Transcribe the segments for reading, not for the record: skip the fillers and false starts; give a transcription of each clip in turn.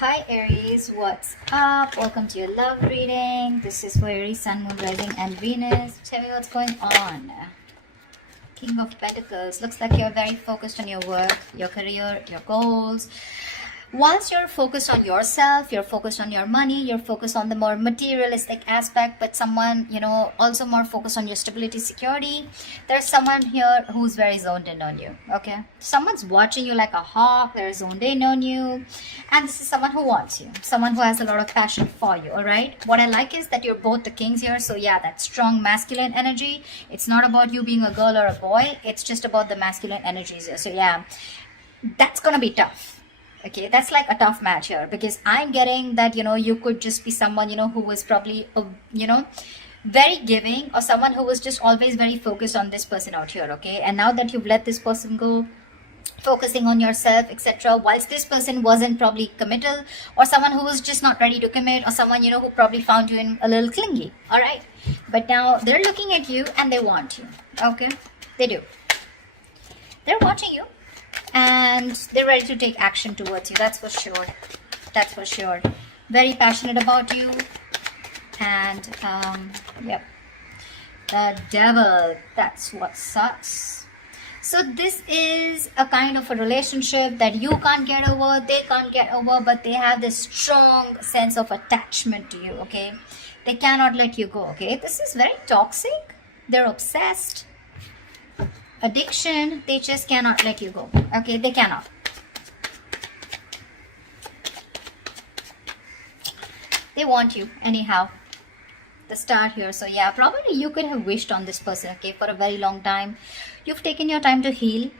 Hi Aries, what's up? Welcome to your love reading. This is for Aries, Sun, Moon, Rising and Venus. Tell me what's going on. King of Pentacles. Looks like you're very focused on your work, your career, your goals. Once you're focused on yourself, you're focused on your money, you're focused on the more materialistic aspect, but someone, also more focused on your stability, security. There's someone here who's very zoned in on you, okay? Someone's watching you like a hawk, they're zoned in on you. And this is someone who wants you, someone who has a lot of passion for you, all right? What I like is that you're both the kings here. So yeah, that strong masculine energy. It's not about you being a girl or a boy. It's just about the masculine energies here. So yeah, that's gonna be tough. Okay, that's like a tough match here, because I'm getting that, you could just be someone, who was probably, very giving, or someone who was just always very focused on this person out here, okay? And now that you've let this person go, focusing on yourself, etc., whilst this person wasn't probably committal, or someone who was just not ready to commit, or someone, who probably found you in a little clingy, all right? But now they're looking at you and they want you, okay? They do. They're watching you. And they're ready to take action towards you. That's for sure. That's for sure. Very passionate about you. And yep, the devil. That's what sucks. So this is a kind of a relationship that you can't get over, they can't get over, but they have this strong sense of attachment to you, okay? They cannot let you go, okay? This is very toxic. They're obsessed. Addiction, they just cannot let you go, okay? They cannot. They want you anyhow. The star here. So yeah, probably you could have wished on this person, okay, for a very long time. You've taken your time to heal.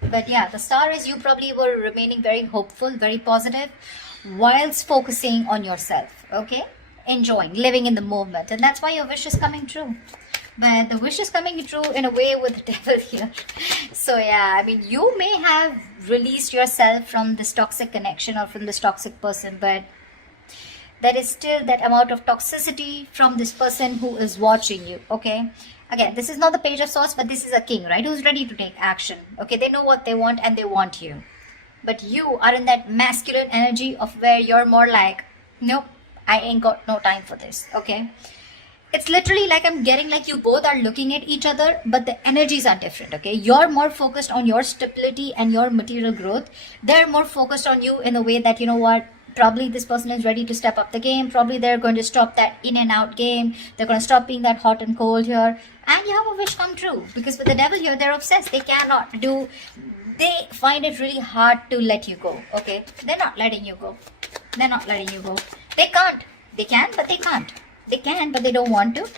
But yeah, the star is, you probably were remaining very hopeful, very positive, whilst focusing on yourself, okay? Enjoying, living in the moment. And that's why your wish is coming true. But the wish is coming true in a way with the devil here. So yeah, I mean, you may have released yourself from this toxic connection or from this toxic person, but there is still that amount of toxicity from this person who is watching you, okay? Again, this is not the Page of Swords, but this is a king, right? Who's ready to take action, okay? They know what they want and they want you. But you are in that masculine energy of where you're more like, nope, I ain't got no time for this, okay? It's literally like I'm getting like you both are looking at each other, but the energies are different, okay? You're more focused on your stability and your material growth. They're more focused on you in a way that, you know what, probably this person is ready to step up the game. Probably they're going to stop that in and out game. They're going to stop being that hot and cold here. And you have a wish come true. Because with the devil here, they're obsessed. They find it really hard to let you go, okay? They're not letting you go. They're not letting you go. They can't. They can, but they can't. They can, but they don't want to.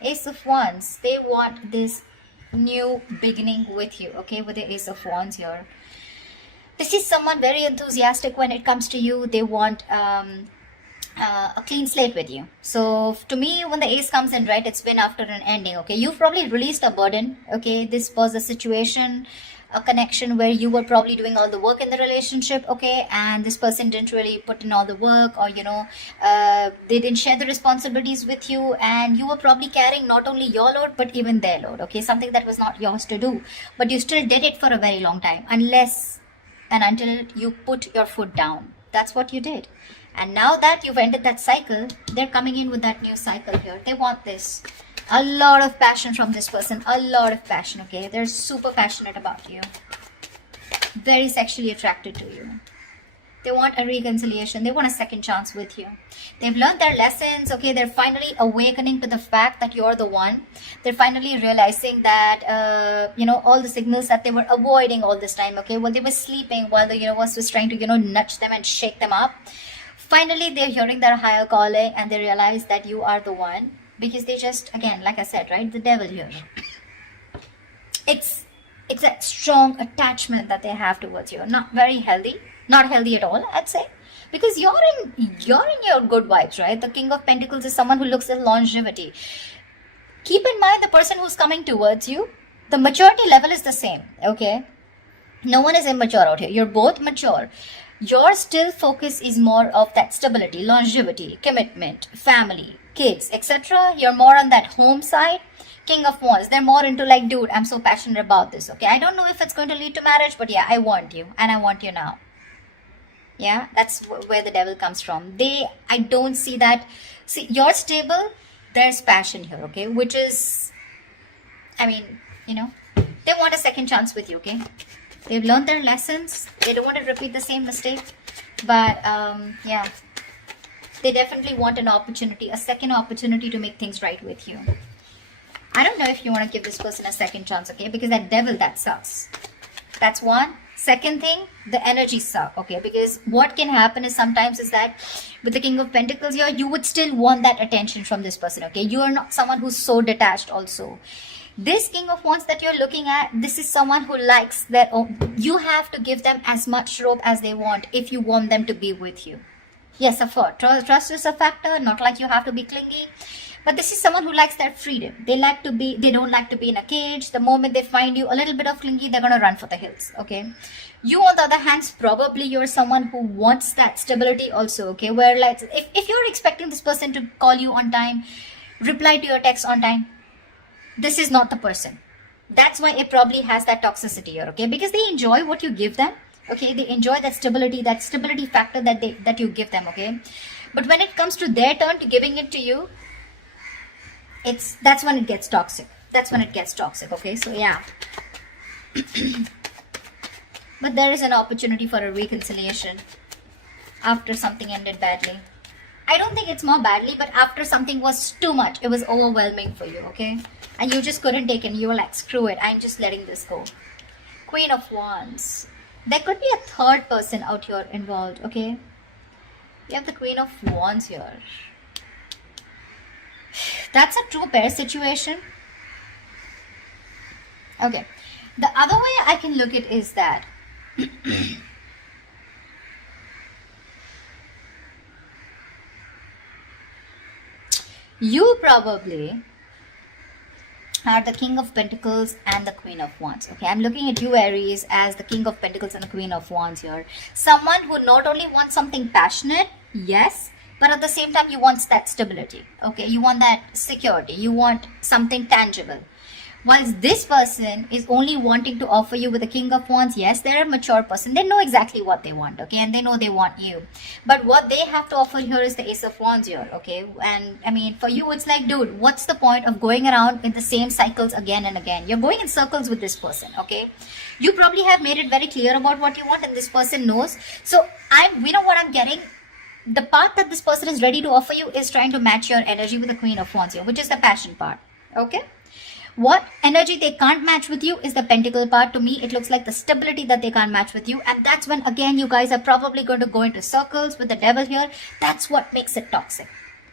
Ace of Wands. They want this new beginning with you, okay? With the Ace of Wands here. This is someone very enthusiastic when it comes to you. They want a clean slate with you. So to me, when the ace comes in, right, it's been after an ending, okay? You've probably released a burden, okay? This was a situation, a connection where you were probably doing all the work in the relationship, okay? And this person didn't really put in all the work, or, they didn't share the responsibilities with you. And you were probably carrying not only your load, but even their load, okay? Something that was not yours to do. But you still did it for a very long time, unless and until you put your foot down. That's what you did. And now that you've ended that cycle, they're coming in with that new cycle here. They want this. A lot of passion from this person. A lot of passion, okay? They're super passionate about you. Very sexually attracted to you. They want a reconciliation. They want a second chance with you. They've learned their lessons, okay? They're finally awakening to the fact that you're the one. They're finally realizing that, all the signals that they were avoiding all this time, okay? Well, they were sleeping while the universe was trying to, nudge them and shake them up. Finally, they're hearing their higher calling and they realize that you are the one. Because they just, again, like I said, right? The devil here. It's that strong attachment that they have towards you. Not very healthy. Not healthy at all, I'd say. Because you're in your good vibes, right? The King of Pentacles is someone who looks at longevity. Keep in mind the person who's coming towards you, the maturity level is the same, okay? No one is immature out here. You're both mature. Your still focus is more of that stability, longevity, commitment, family, kids, etc. You're more on that home side. King of Wands, they're more into like, dude, I'm so passionate about this, okay? I don't know if it's going to lead to marriage, but yeah, I want you, and I want you now. Yeah, that's where the devil comes from. I don't see that. See, you're stable, there's passion here, okay? Which is, I mean, they want a second chance with you, okay? They've learned their lessons. They don't want to repeat the same mistake. But, yeah, they definitely want an opportunity, a second opportunity to make things right with you. I don't know if you want to give this person a second chance, okay? Because that devil, that sucks. That's one. Second thing, the energy suck, okay? Because what can happen is sometimes is that with the King of Pentacles here, you would still want that attention from this person, okay? You are not someone who's so detached also. This King of Wands that you're looking at, this is someone who likes their own. You have to give them as much rope as they want if you want them to be with you. Yes, of course, trust is a factor, not like you have to be clingy. But this is someone who likes their freedom. They don't like to be in a cage. The moment they find you a little bit of clingy, they're going to run for the hills, okay? You, on the other hand, probably you're someone who wants that stability also, okay? Where, like, if you're expecting this person to call you on time, reply to your text on time, this is not the person. That's why it probably has that toxicity here, okay? Because they enjoy what you give them, okay? They enjoy that stability factor that you give them, okay? But when it comes to their turn to giving it to you, that's when it gets toxic. That's when it gets toxic, okay? So, yeah. But there is an opportunity for a reconciliation after something ended badly. I don't think it's more badly, but after something was too much, it was overwhelming for you, okay? And you just couldn't take it. You were like, screw it, I'm just letting this go. Queen of Wands. There could be a third person out here involved, okay? You have the Queen of Wands here. That's a true pair situation. Okay. The other way I can look at it is that you probably are the King of Pentacles and the Queen of Wands. Okay, I'm looking at you, Aries, as the King of Pentacles and the Queen of Wands here. Someone who not only wants something passionate, yes, but at the same time, you want that stability, okay? You want that security. You want something tangible. Whilst this person is only wanting to offer you with the King of Wands, yes, they're a mature person. They know exactly what they want, okay? And they know they want you. But what they have to offer here is the Ace of Wands here, okay? And, I mean, for you, it's like, dude, what's the point of going around in the same cycles again and again? You're going in circles with this person, okay? You probably have made it very clear about what you want, and this person knows. So, we know what I'm getting. The part that this person is ready to offer you is trying to match your energy with the Queen of Wands here, which is the passion part, okay? What energy they can't match with you is the pentacle part. To me, it looks like the stability that they can't match with you. And that's when, again, you guys are probably going to go into circles with the devil here. That's what makes it toxic.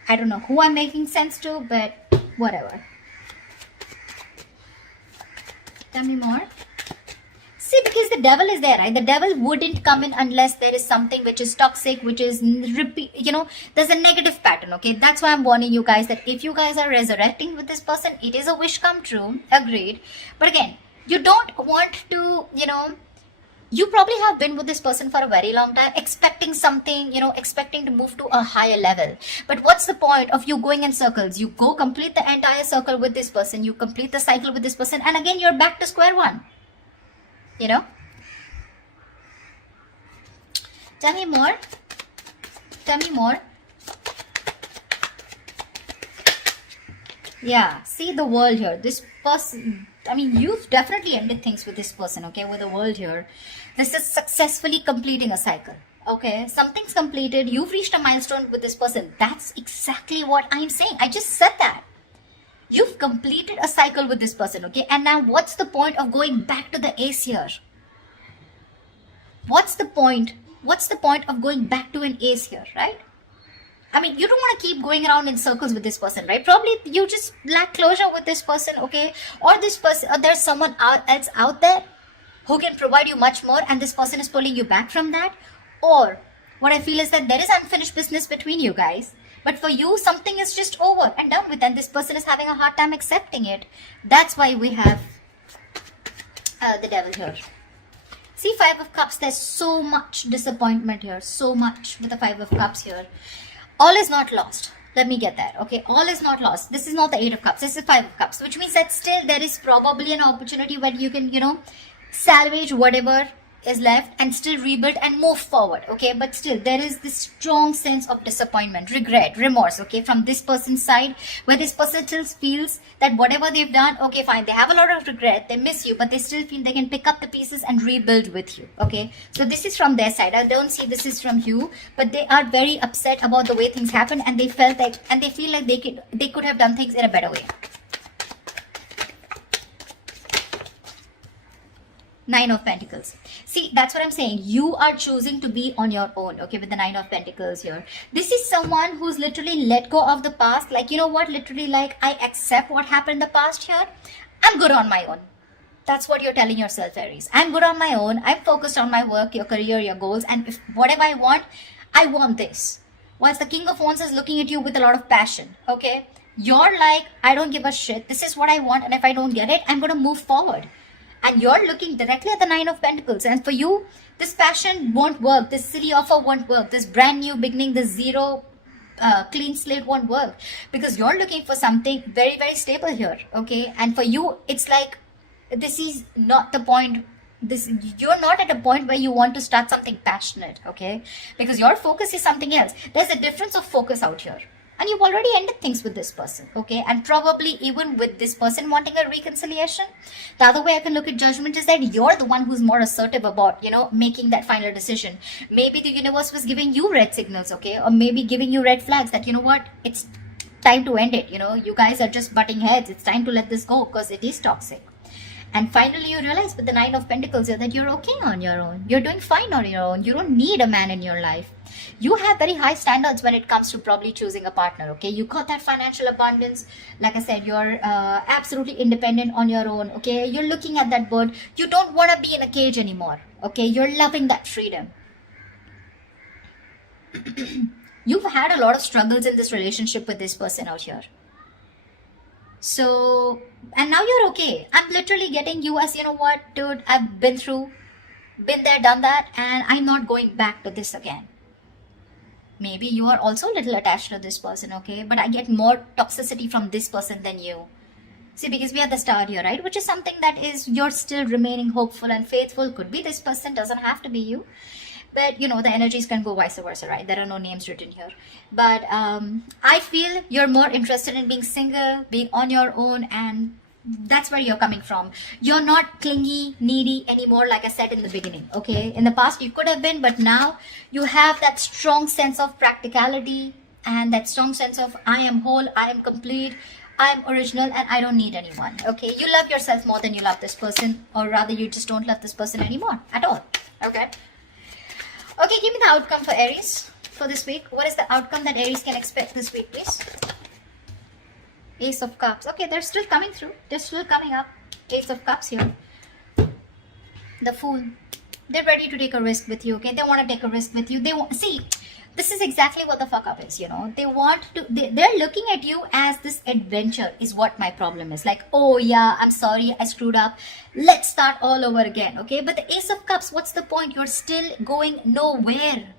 I don't know who I'm making sense to, but whatever. Tell me more. See, because the devil is there, right? The devil wouldn't come in unless there is something which is toxic, which is, there's a negative pattern, okay? That's why I'm warning you guys that if you guys are resurrecting with this person, it is a wish come true, agreed. But again, you don't want to, you probably have been with this person for a very long time, expecting something, expecting to move to a higher level. But what's the point of you going in circles? You go complete the entire circle with this person, you complete the cycle with this person, and again, you're back to square one. Tell me more. Tell me more. Yeah, see the world here. This person, I mean, you've definitely ended things with this person, okay, with the world here. This is successfully completing a cycle, okay? Something's completed. You've reached a milestone with this person. That's exactly what I'm saying. I just said that. You've completed a cycle with this person, okay? And now what's the point of going back to the ace here? What's the point? What's the point of going back to an ace here, right? I mean, you don't want to keep going around in circles with this person, right? Probably you just lack closure with this person, okay? Or this person, or there's someone else out there who can provide you much more, and this person is pulling you back from that. Or what I feel is that there is unfinished business between you guys. But for you, something is just over and done with, and this person is having a hard time accepting it. That's why we have the devil here. See, Five of Cups, there's so much disappointment here. So much with the Five of Cups here. All is not lost. Let me get that, okay? All is not lost. This is not the Eight of Cups. This is Five of Cups, which means that still there is probably an opportunity where you can, salvage whatever is left and still rebuild and move forward, okay? But still there is this strong sense of disappointment, regret, remorse, okay, from this person's side, where this person still feels that whatever they've done, okay, fine, they have a lot of regret, they miss you, but they still feel they can pick up the pieces and rebuild with you, okay? So this is from their side. I don't see this is from you, but they are very upset about the way things happen, and they felt like, and they feel like they could have done things in a better way. Nine of Pentacles. See, that's what I'm saying. You are choosing to be on your own, okay, with the Nine of Pentacles here. This is someone who's literally let go of the past. Like, you know what? Literally, like, I accept what happened in the past here. I'm good on my own. That's what you're telling yourself, Aries. I'm good on my own. I'm focused on my work, your career, your goals. And if whatever I want this. Whilst the King of Wands is looking at you with a lot of passion, okay? You're like, I don't give a shit. This is what I want. And if I don't get it, I'm going to move forward. And you're looking directly at the Nine of Pentacles. And for you, this passion won't work. This silly offer won't work. This brand new beginning, this zero clean slate won't work. Because you're looking for something very, very stable here. Okay. And for you, it's like, this is not the point. You're not at a point where you want to start something passionate. Okay. Because your focus is something else. There's a difference of focus out here. And you've already ended things with this person, okay? And probably even with this person wanting a reconciliation. The other way I can look at Judgment is that you're the one who's more assertive about, you know, making that final decision. Maybe the universe was giving you red signals, okay? Or maybe giving you red flags that, you know what, it's time to end it, you know? You guys are just butting heads. It's time to let this go because it is toxic. And finally, you realize with the Nine of Pentacles here that you're okay on your own. You're doing fine on your own. You don't need a man in your life. You have very high standards when it comes to probably choosing a partner, okay? You got that financial abundance. Like I said, you're absolutely independent on your own, okay? You're looking at that bird. You don't want to be in a cage anymore, okay? You're loving that freedom. You've had a lot of struggles in this relationship with this person out here. So, and now you're okay. I'm literally getting you as, you know what, dude, I've been there, done that, and I'm not going back to this again. Maybe you are also a little attached to this person, okay? But I get more toxicity from this person than you. See, because we are the star here, right? Which is something that is, you're still remaining hopeful and faithful. Could be this person, doesn't have to be you. But, you know, the energies can go vice versa, right? There are no names written here. But I feel you're more interested in being single, being on your own, and that's where you're coming from. You're not clingy, needy anymore, like I said in the beginning, okay? In the past, you could have been, but now you have that strong sense of practicality and that strong sense of I am whole, I am complete, I am original, and I don't need anyone, okay? You love yourself more than you love this person, or rather you just don't love this person anymore at all, okay? Okay, give me the outcome for Aries for this week. What is the outcome that Aries can expect this week, please? Ace of Cups. Okay, they're still coming through. They're still coming up. Ace of Cups here. The Fool. They're ready to take a risk with you, okay? They want to take a risk with you. They want, see, this is exactly what the fuck up is, you know? They want to, they're looking at you as this adventure is what my problem is. Like, oh yeah, I'm sorry, I screwed up. Let's start all over again, okay? But the Ace of Cups, what's the point? You're still going nowhere.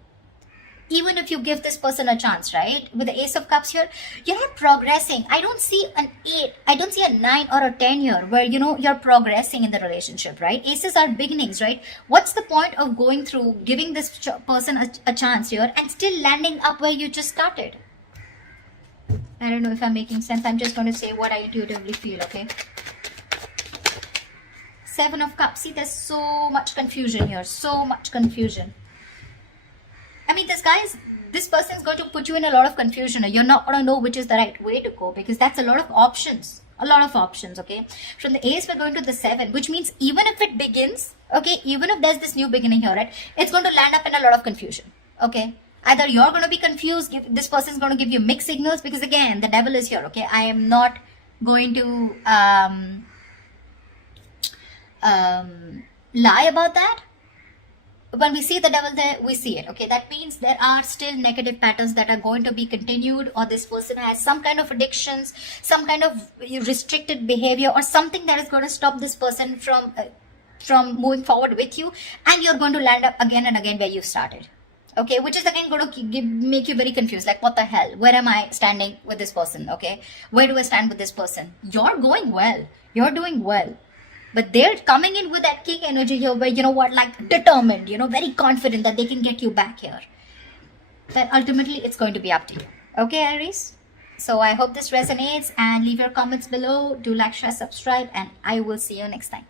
Even if you give this person a chance, right? With the Ace of Cups here, you're not progressing. I don't see an 8. I don't see a 9 or a 10 here where, you know, you're progressing in the relationship, right? Aces are beginnings, right? What's the point of going through, giving this person a chance here and still landing up where you just started? I don't know if I'm making sense. I'm just going to say what I intuitively feel, okay? Seven of Cups. See, there's so much confusion here. So much confusion. I mean, this person is going to put you in a lot of confusion. You're not going to know which is the right way to go because that's a lot of options. A lot of options, okay? From the Ace, we're going to the 7, which means even if it begins, okay, even if there's this new beginning here, right, it's going to land up in a lot of confusion, okay? Either you're going to be confused, this person's going to give you mixed signals because, again, the devil is here, okay? I am not going to lie about that. When we see the devil there, we see it, okay? That means there are still negative patterns that are going to be continued, or this person has some kind of addictions, some kind of restricted behavior, or something that is going to stop this person from moving forward with you, and you're going to land up again and again where you started, okay? Which is again going to make you very confused, like what the hell? Where am I standing with this person, okay? Where do I stand with this person? You're going well. You're doing well. But they're coming in with that king energy here where, you know what, like determined, you know, very confident that they can get you back here. But ultimately, it's going to be up to you. Okay, Aries? So I hope this resonates, and leave your comments below. Do like, share, subscribe, and I will see you next time.